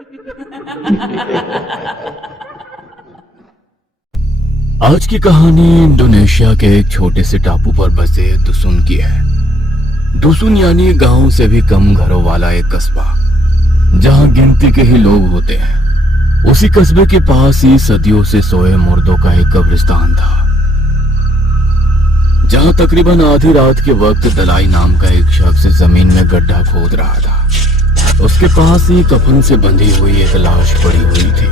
आज की कहानी इंडोनेशिया के एक छोटे से टापू पर बसे दुसुन की है। दुसुन यानी गांव से भी कम घरों वाला एक कस्बा, जहां गिनती के ही लोग होते हैं। उसी कस्बे के पास ही सदियों से सोए मुर्दों का एक कब्रिस्तान था, जहां तकरीबन आधी रात के वक्त दलाई नाम का एक शख्स जमीन में गड्ढा खोद रहा था। उसके पास ही कफन से बंधी हुई एक लाश पड़ी हुई थी,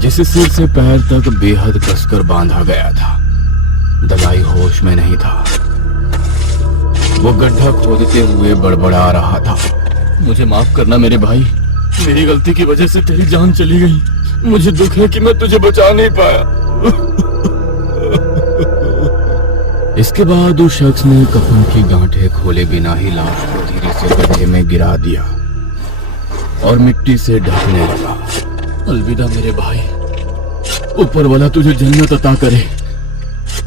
जिसे सिर से पैर तक बेहद कसकर बांधा गया था। दलाई होश में नहीं था। वो गड्ढा खोदते हुए बड़बड़ा रहा था। मुझे माफ करना मेरे भाई, मेरी गलती की वजह से तेरी जान चली गई। मुझे दुख है कि मैं तुझे बचा नहीं पाया। इसके बाद उस शख्स ने कफन की गांठें खोले बिना ही लाश को धीरे से गड्ढे में गिरा दिया और मिट्टी से ढकने लगा। अलविदा मेरे भाई, ऊपर वाला तुझे जन्नत अता करे।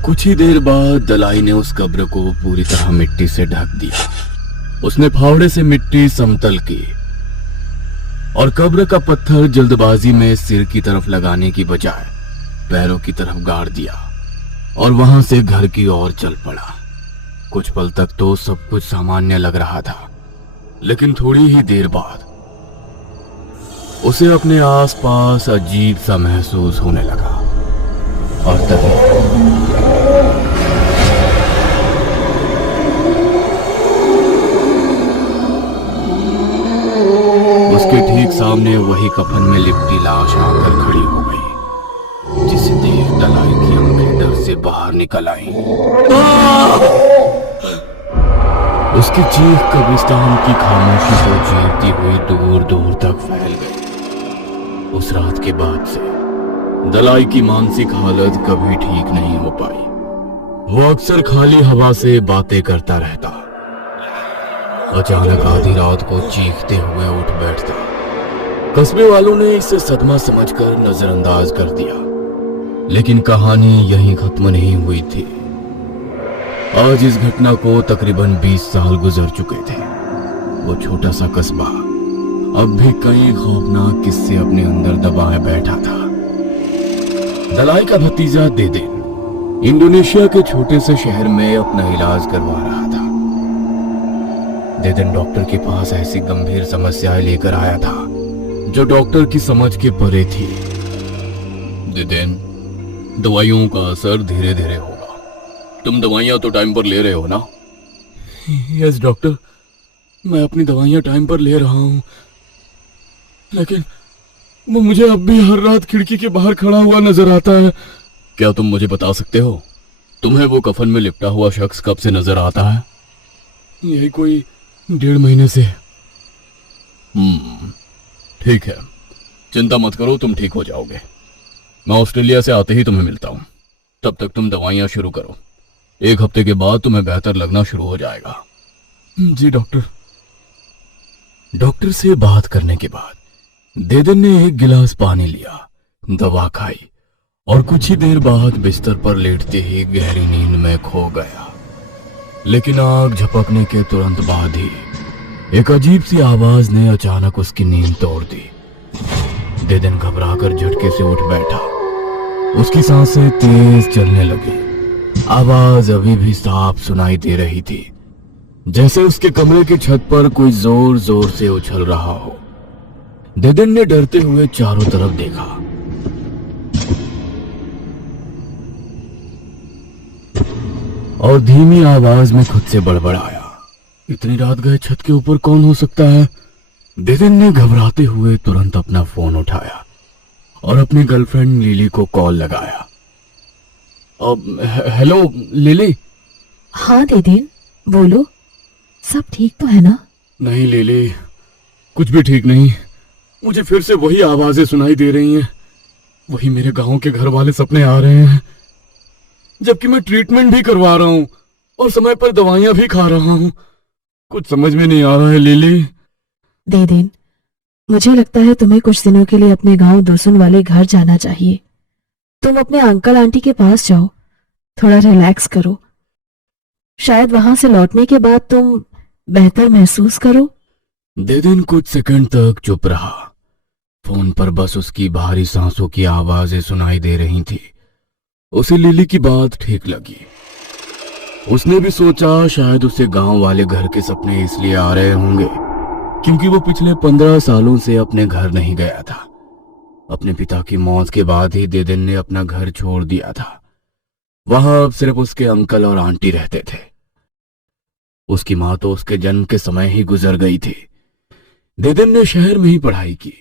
कुछ ही देर बाद दलाई ने उस कब्र को पूरी तरह मिट्टी से ढक दिया। उसने फावड़े से मिट्टी समतल की और कब्र का पत्थर जल्दबाजी में सिर की तरफ लगाने की बजाय पैरों की तरफ गाड़ दिया और वहां से घर की ओर चल पड़ा। कुछ पल तक तो सब कुछ सामान्य लग रहा था, लेकिन थोड़ी ही देर बाद उसे अपने आसपास अजीब सा महसूस होने लगा। और तभी उसके ठीक सामने वही कफन में लिपटी लाश आकर खड़ी हो गई, जिसे देख दलाई की आंखें डर से बाहर निकल आई। उसकी चीख कब्रिस्तान की खामोशी को चीरती हुई दूर दूर तक फैल गई। उस रात के बाद से दलाई की मानसिक हालत कभी ठीक नहीं हो पाई। वो अक्सर खाली हवा से बातें करता रहता, अचानक आधी रात को चीखते हुए उठ बैठता। कस्बे वालों ने इसे सदमा समझकर नजरअंदाज कर दिया, लेकिन कहानी यहीं खत्म नहीं हुई थी। आज इस घटना को तकरीबन 20 साल गुजर चुके थे। वो छोटा सा कस्बा अब भी कई खौफनाक किस्से अपने अंदर दबाए बैठा था। दलाई का भतीजा देदेन इंडोनेशिया के छोटे से शहर में अपना इलाज करवा रहा था। देदेन डॉक्टर के पास ऐसी गंभीर समस्याएं लेकर आया था जो डॉक्टर की समझ के परे थी। देदेन, दवाइयों का असर धीरे धीरे होगा। तुम दवाइयां तो टाइम पर ले रहे हो ना? यस डॉक्टर, मैं अपनी दवाइयां टाइम पर ले रहा हूं, लेकिन वो मुझे अब भी हर रात खिड़की के बाहर खड़ा हुआ नजर आता है। क्या तुम मुझे बता सकते हो, तुम्हें वो कफन में लिपटा हुआ शख्स कब से नजर आता है? यही कोई 1.5 महीने से। ठीक है, चिंता मत करो, तुम ठीक हो जाओगे। मैं ऑस्ट्रेलिया से आते ही तुम्हें मिलता हूं। तब तक तुम दवाइयां शुरू करो। 1 हफ्ते के बाद तुम्हें बेहतर लगना शुरू हो जाएगा। जी डॉक्टर। डॉक्टर से बात करने के बाद देदेन ने 1 गिलास पानी लिया, दवा खाई और कुछ ही देर बाद बिस्तर पर लेटते ही गहरी नींद में खो गया। लेकिन आग झपकने के तुरंत बाद ही एक अजीब सी आवाज ने अचानक उसकी नींद तोड़ दी। देदेन घबराकर झटके से उठ बैठा। उसकी सांसें तेज चलने लगी। आवाज अभी भी साफ सुनाई दे रही थी, जैसे उसके कमरे की छत पर कोई जोर जोर से उछल रहा हो। देदेन ने डरते हुए चारों तरफ देखा। और धीमी आवाज में खुद से बड़बड़ाया, इतनी रात गए छत के ऊपर कौन हो सकता है? देदेन ने घबराते हुए तुरंत अपना फोन उठाया और अपनी गर्लफ्रेंड लिली को कॉल लगाया। Hello lily. हाँ देदेन, बोलो, सब ठीक तो है ना? नहीं लिली, कुछ भी ठीक नहीं। मुझे फिर से वही आवाजें सुनाई दे रही हैं। वही मेरे गांव के घर वाले सपने आ रहे हैं, जबकि मैं ट्रीटमेंट भी करवा रहा हूं और समय पर दवाइयां भी खा रहा हूं। कुछ समझ में नहीं आ रहा है लिली। देदेन, मुझे लगता है तुम्हें कुछ दिनों के लिए अपने गांव दुसुन वाले घर जाना चाहिए। तुम अपने अंकल आंटी के पास जाओ, थोड़ा रिलैक्स करो। शायद वहां से लौटने के बाद तुम बेहतर महसूस करो। देदेन कुछ सेकंड तक चुप रहा, फोन पर बस उसकी भारी सांसों की आवाजें सुनाई दे रही थी। उसे लिली की बात ठीक लगी। उसने भी सोचा शायद उसे गांव वाले घर के सपने इसलिए आ रहे होंगे क्योंकि वो पिछले 15 सालों से अपने घर नहीं गया था। अपने पिता की मौत के बाद ही देदेन ने अपना घर छोड़ दिया था। वहां अब सिर्फ उसके अंकल और आंटी रहते थे। उसकी मां तो उसके जन्म के समय ही गुजर गई थी। देदेन ने शहर में ही पढ़ाई की,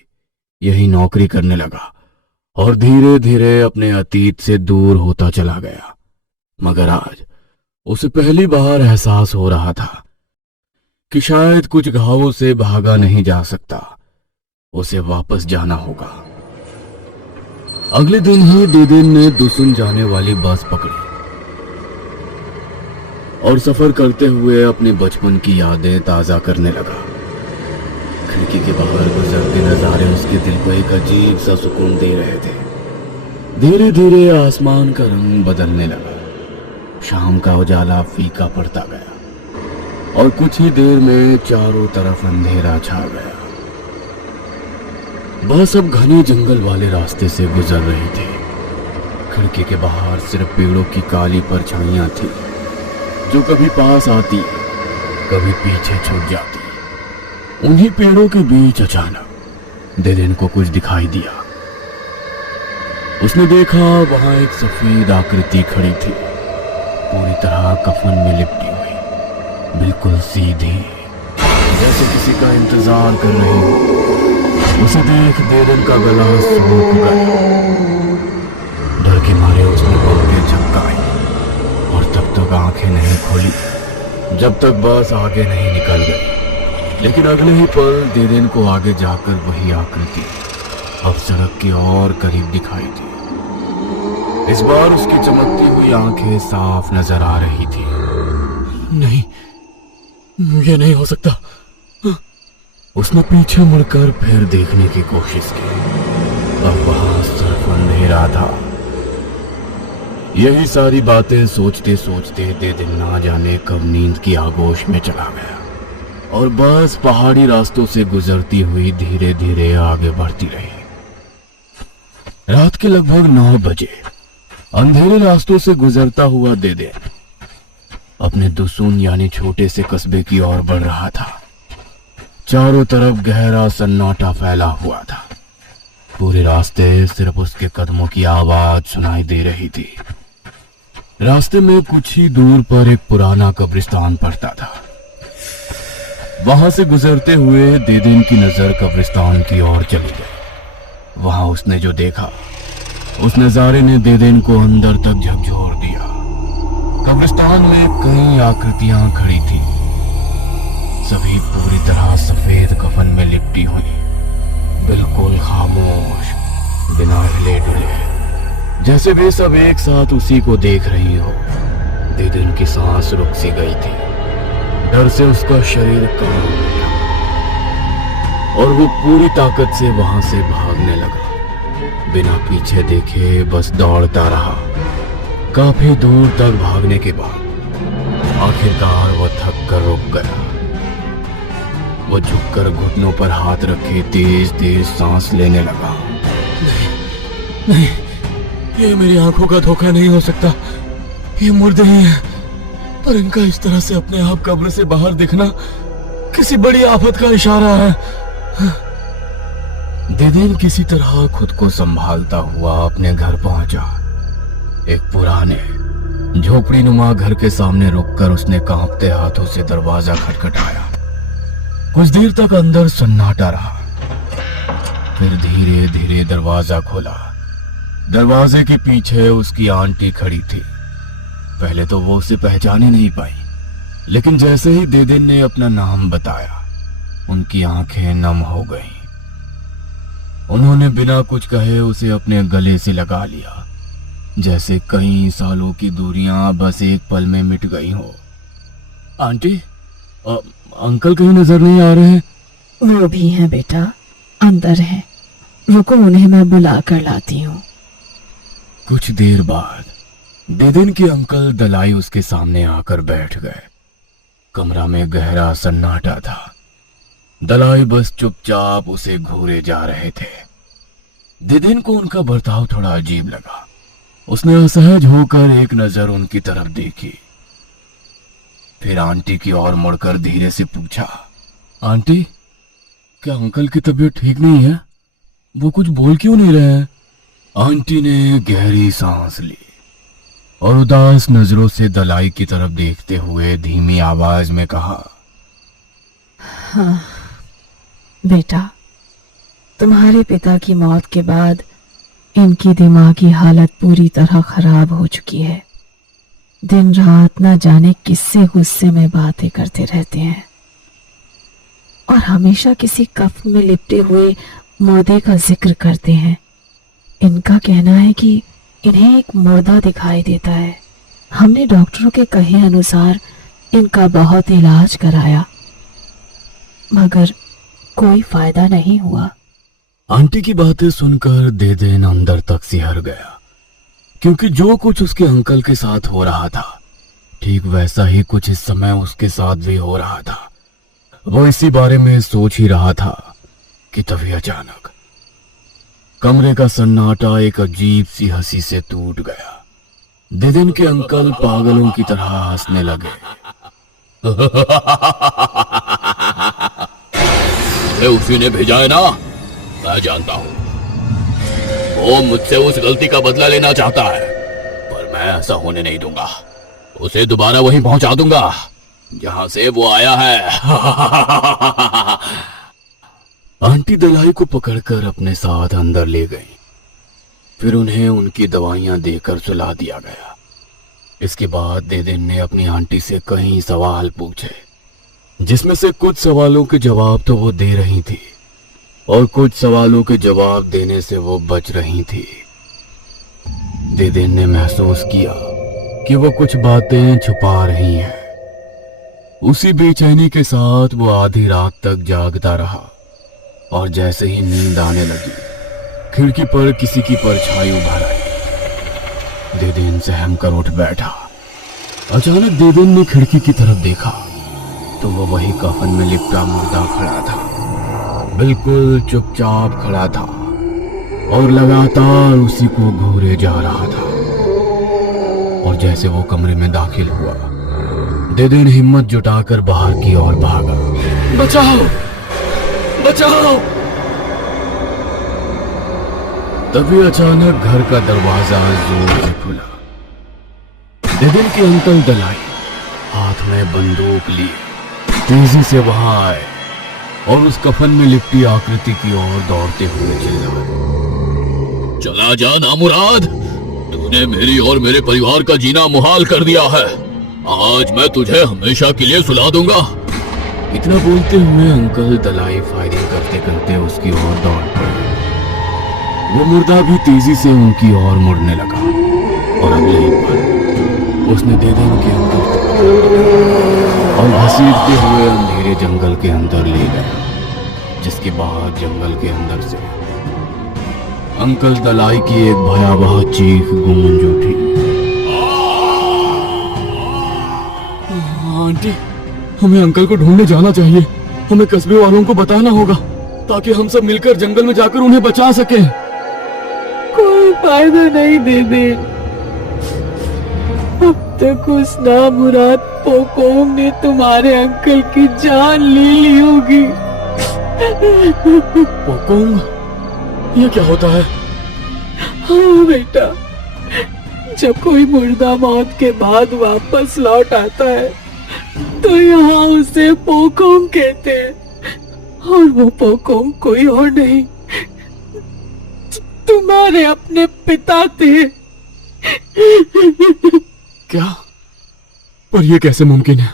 यही नौकरी करने लगा और धीरे धीरे अपने अतीत से दूर होता चला गया। मगर आज उसे पहली बार एहसास हो रहा था कि शायद कुछ घावों से भागा नहीं जा सकता, उसे वापस जाना होगा। अगले दिन ही देदेन ने दुसुन जाने वाली बस पकड़ी और सफर करते हुए अपने बचपन की यादें ताजा करने लगा। खिड़की के बाहर गुजरते नजारे उसके दिल को एक अजीब सा सुकून दे रहे थे। धीरे धीरे आसमान का रंग बदलने लगा, शाम का उजाला फीका पड़ता गया और कुछ ही देर में चारों तरफ अंधेरा छा गया। बस अब घने जंगल वाले रास्ते से गुजर रही थी। खिड़की के बाहर सिर्फ पेड़ों की काली परछाइयां थी जो कभी पास आती कभी पीछे छूट जाती। उन्हीं पेड़ों के बीच अचानक देदेन को कुछ दिखाई दिया। उसने देखा वहां एक सफेद आकृति खड़ी थी, पूरी तरह कफन में लिपटी हुई, बिल्कुल सीधी, जैसे किसी का इंतजार कर रही हो। उसे देख देदेन का गला सूख गया। डर के मारे उसने पलकें झपकाई और तब तक आंखें नहीं खोली जब तक बस आगे नहीं निकल गई। लेकिन अगले ही पल देदेन को आगे जाकर वही आकृति अब सड़क की और करीब दिखाई दी। इस बार उसकी चमकती हुई आंखें साफ नजर आ रही थी। नहीं, ये नहीं हो सकता। उसने पीछे मुड़कर फिर देखने की कोशिश की। अब वहां सिर्फ अंधेरा था। यही सारी बातें सोचते सोचते देदेन ना जाने कब नींद की आगोश में चला गया और बस पहाड़ी रास्तों से गुजरती हुई धीरे धीरे आगे बढ़ती रही। रात के लगभग 9 बजे अंधेरे रास्तों से गुजरता हुआ देदेन अपने दुसुन यानी छोटे से कस्बे की ओर बढ़ रहा था। चारों तरफ गहरा सन्नाटा फैला हुआ था। पूरे रास्ते सिर्फ उसके कदमों की आवाज सुनाई दे रही थी। रास्ते में कुछ ही दूर पर एक पुराना कब्रिस्तान पड़ता था। वहां से गुजरते हुए देदेन की नजर कब्रिस्तान की ओर चली गई। वहां उसने जो देखा उस नजारे ने देदेन को अंदर तक झकझोर दिया। कब्रिस्तान में कई आकृतियां खड़ी थी, सभी पूरी तरह सफेद कफन में लिपटी हुई, बिल्कुल खामोश, बिना हिले डुले, जैसे वे सब एक साथ उसी को देख रही हो। देदेन की सांस रुक सी गई थी। डर से उसका शरीर कांप उठा और वो पूरी ताकत से वहां से भागने लगा। बिना पीछे देखे बस दौड़ता रहा। काफी दूर तक भागने के बाद आखिरकार वो थक कर रुक गया। वो झुककर घुटनों पर हाथ रखे तेज तेज सांस लेने लगा। नहीं, ये मेरी आंखों का धोखा नहीं हो सकता। ये मुर्दे ही हैं, पर इनका इस तरह से अपने आप कब्र से बाहर दिखना किसी बड़ी आफत का इशारा है। देदेन किसी तरह खुद को संभालता हुआ अपने घर पहुंचा। एक पुराने झोपड़ी नुमा घर के सामने रुककर उसने कांपते हाथों से दरवाजा खटखटाया। कुछ देर तक अंदर सन्नाटा रहा, फिर धीरे धीरे दरवाजा खोला। दरवाजे के पीछे उसकी आंटी खड़ी थी। पहले तो वो उसे पहचाने नहीं पाई, लेकिन जैसे ही देदेन ने अपना नाम बताया उनकी आंखें नम हो गईं। उन्होंने बिना कुछ कहे उसे अपने गले से लगा लिया, जैसे कई सालों की दूरियां बस एक पल में मिट गई हो। आंटी, अंकल कहीं नजर नहीं आ रहे हैं? वो भी हैं बेटा, अंदर हैं। रुको, उन्हें मैं बुला कर लाती हूँ। कुछ देर बाद देदेन के अंकल दलाई उसके सामने आकर बैठ गए। कमरा में गहरा सन्नाटा था। दलाई बस चुपचाप उसे घूरे जा रहे थे। दिदिन को उनका बर्ताव थोड़ा अजीब लगा। उसने असहज होकर एक नजर उनकी तरफ देखी, फिर आंटी की ओर मुड़कर धीरे से पूछा, आंटी, क्या अंकल की तबीयत ठीक नहीं है? वो कुछ बोल क्यों नहीं रहे हैं? आंटी ने गहरी सांस ली और उदास नजरों से दलाई की तरफ देखते हुए धीमी आवाज में कहा, हाँ बेटा, तुम्हारे पिता की मौत के बाद इनकी दिमागी हालत पूरी तरह खराब हो चुकी है। दिन रात न जाने किससे गुस्से में बातें करते रहते हैं और हमेशा किसी कफ में लिपटे हुए मुर्दे का जिक्र करते हैं। इनका कहना है कि इन्हें एक मुर्दा दिखाई देता है। हमने डॉक्टरों के कहे अनुसार इनका बहुत इलाज कराया, मगर कोई फायदा नहीं हुआ। आंटी की बातें सुनकर देदेन अंदर तक सिहर गया, क्योंकि जो कुछ उसके अंकल के साथ हो रहा था ठीक वैसा ही कुछ इस समय उसके साथ भी हो रहा था। वो इसी बारे में सोच ही रहा था कि तभी अचानक कमरे का सन्नाटा एक अजीब सी हंसी से टूट गया। देदेन के अंकल पागलों की तरह हंसने लगे। उसी ने भेजा है ना, मैं जानता हूं। वो मुझसे उस गलती का बदला लेना चाहता है, पर मैं ऐसा होने नहीं दूंगा। उसे दोबारा वहीं पहुंचा दूंगा जहां से वो आया है। आंटी दलाई को पकड़कर अपने साथ अंदर ले गई, फिर उन्हें उनकी दवाइयां देकर सुला दिया गया। इसके बाद देदेन ने अपनी आंटी से कई सवाल पूछे, जिसमें से कुछ सवालों के जवाब तो वो दे रही थी और कुछ सवालों के जवाब देने से वो बच रही थी। देदेन ने महसूस किया कि वो कुछ बातें छुपा रही हैं। उसी बेचैनी के साथ वो आधी रात तक जागता रहा और जैसे ही नींद आने लगी, खिड़की पर किसी की परछाई उभर आई। देदेन सहम कर उठ बैठा। अचानक देदेन ने खिड़की की तरफ देखा तो वो वही कफन में लिपटा मुर्दा खड़ा था। बिल्कुल चुपचाप खड़ा था और लगातार उसी को घूरे जा रहा था। और जैसे वो कमरे में दाखिल हुआ, देदेन हिम्मत जुटाकर बाहर की ओर भागा। बचाओ, बचाओ! तभी अचानक घर का दरवाजा जोर से खुला। देदेन के अंकल दलाई हाथ में बंदूक लिए तेजी से वहां आए और उस कफन में लिपटी आकृति की ओर दौड़ते हुए चिल्लाए, चला जा नामुराद, तूने मेरी और मेरे परिवार का जीना मुहाल कर दिया है। आज मैं तुझे हमेशा के लिए सुला दूंगा। इतना बोलते हुए अंकल दलाई फायरिंग करते करते उसकी ओर दौड़ पड़े। वो मुर्दा भी तेजी से उनकी ओर मुड़ने लगा और अगले ही पल उसने देदेन के अंकल को और घसीटते हुए अंधेरे जंगल के अंदर ले गया, जिसके बाद जंगल के अंदर से अंकल दलाई की एक भयावह चीख गूंज उठी। आंटी, हमें अंकल को ढूंढने जाना चाहिए। हमें कस्बे वालों को बताना होगा ताकि हम सब मिलकर जंगल में जाकर उन्हें बचा सकें। कोई फायदा नहीं देदेन, अब तक उस नामुराद पोकोंग ने तुम्हारे अंकल की जान ले ली होगी। पोकोंग? ये क्या होता है? हाँ बेटा, जब कोई मुर्दा मौत के बाद वापस लौट आता है तो यहाँ उसे पोकोंग कहते हैं। और वो पोकोंग कोई और नहीं, तुम्हारे अपने पिता थे। क्या? पर ये कैसे मुमकिन है?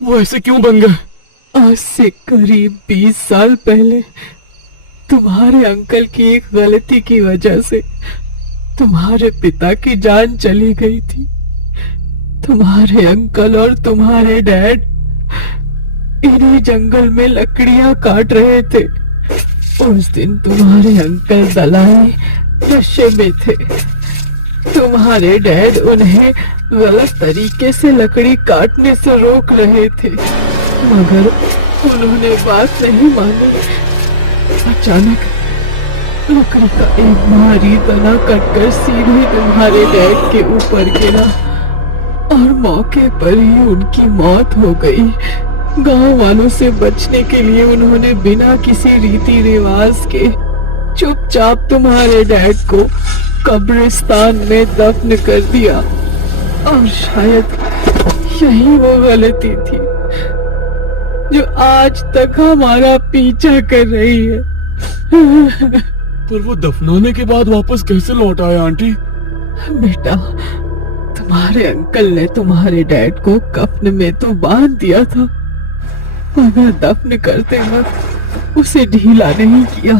वो ऐसे क्यों बन गए? आज से करीब 20 साल पहले तुम्हारे अंकल की एक गलती की वजह से तुम्हारे पिता की जान चली गई थी। तुम्हारे अंकल और तुम्हारे डैड इन्हीं जंगल में लकड़ियां काट रहे थे। उस दिन तुम्हारे अंकल दलाई नशे में थे। तुम्हारे डैड उन्हें गलत तरीके से लकड़ी काटने से रोक रहे थे, मगर उन्होंने बात नहीं मानी। लकड़ी का एक भारी तना कटकर सीधे तुम्हारे डैड के ऊपर गिरा और मौके पर ही उनकी मौत हो गई। गांव वालों से बचने के लिए उन्होंने बिना किसी रीति रिवाज के चुपचाप तुम्हारे डैड को कब्रिस्तान में दफन कर दिया। और शायद यही वो गलती थी जो आज तक हमारा पीछा कर रही है। पर वो दफनाने के बाद वापस कैसे लौट आए आंटी? बेटा, तुम्हारे अंकल ने तुम्हारे डैड को कफन में तो बांध दिया था, मगर दफन करते वक्त उसे ढीला नहीं किया,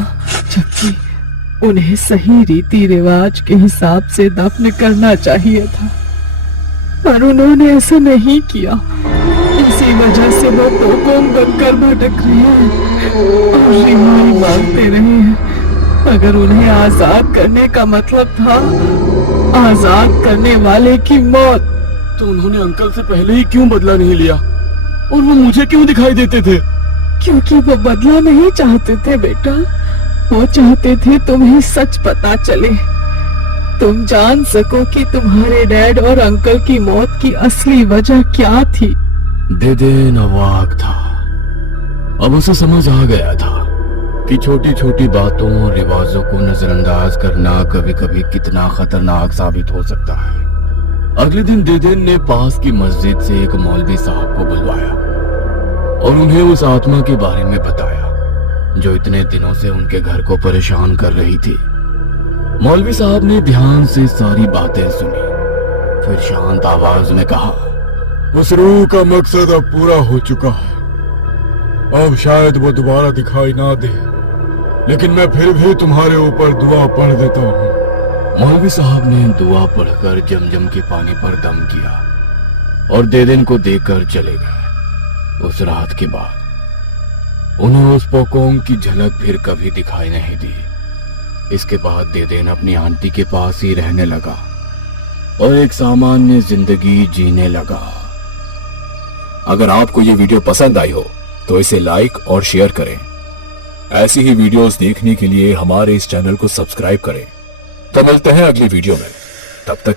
जबकि उन्हें सही रीति रिवाज के हिसाब से दफन करना चाहिए था, पर उन्होंने ऐसा नहीं किया। इसी वजह से वो पोकोंग बनकर भटक रहे हैं और रिहाई मांगते रहे हैं। अगर उन्हें आजाद करने का मतलब था आजाद करने वाले की मौत, तो उन्होंने अंकल से पहले ही क्यों बदला नहीं लिया और वो मुझे क्यों दिखाई देते थे? क्योंकि वो बदला नहीं चाहते थे बेटा। वो चाहते थे तुम्हें सच पता चले, तुम जान सको कि तुम्हारे डैड और अंकल की मौत की असली वजह क्या थी। देदेन अवाक था। अब उसे समझ आ गया था कि छोटी छोटी बातों और रिवाजों को नजरअंदाज करना कभी कभी कितना खतरनाक साबित हो सकता है। अगले दिन देदेन ने पास की मस्जिद से एक मौलवी साहब को बुलवाया और उन्हें उस आत्मा के बारे में बताया जो इतने दिनों से उनके घर को परेशान कर रही थी। मौलवी साहब ने ध्यान से सारी बातें सुनी, फिर शांत आवाज में कहा, उस रूह का मकसद अब पूरा हो चुका है। अब शायद वो दोबारा दिखाई ना दे, लेकिन मैं फिर भी तुम्हारे ऊपर दुआ पढ़ देता हूँ। मौलवी साहब ने दुआ पढ़कर जमजम के पानी पर दम किया और देदेन को देकर चले गए। उस रात के बाद उन्हें उस पोकोंग की झलक फिर कभी दिखाई नहीं दी। इसके बाद देदेन अपनी आंटी के पास ही रहने लगा और एक सामान्य जिंदगी जीने लगा। अगर आपको ये वीडियो पसंद आई हो तो इसे लाइक और शेयर करें। ऐसी ही वीडियोस देखने के लिए हमारे इस चैनल को सब्सक्राइब करें। तो मिलते हैं अगली वीडियो में, तब तक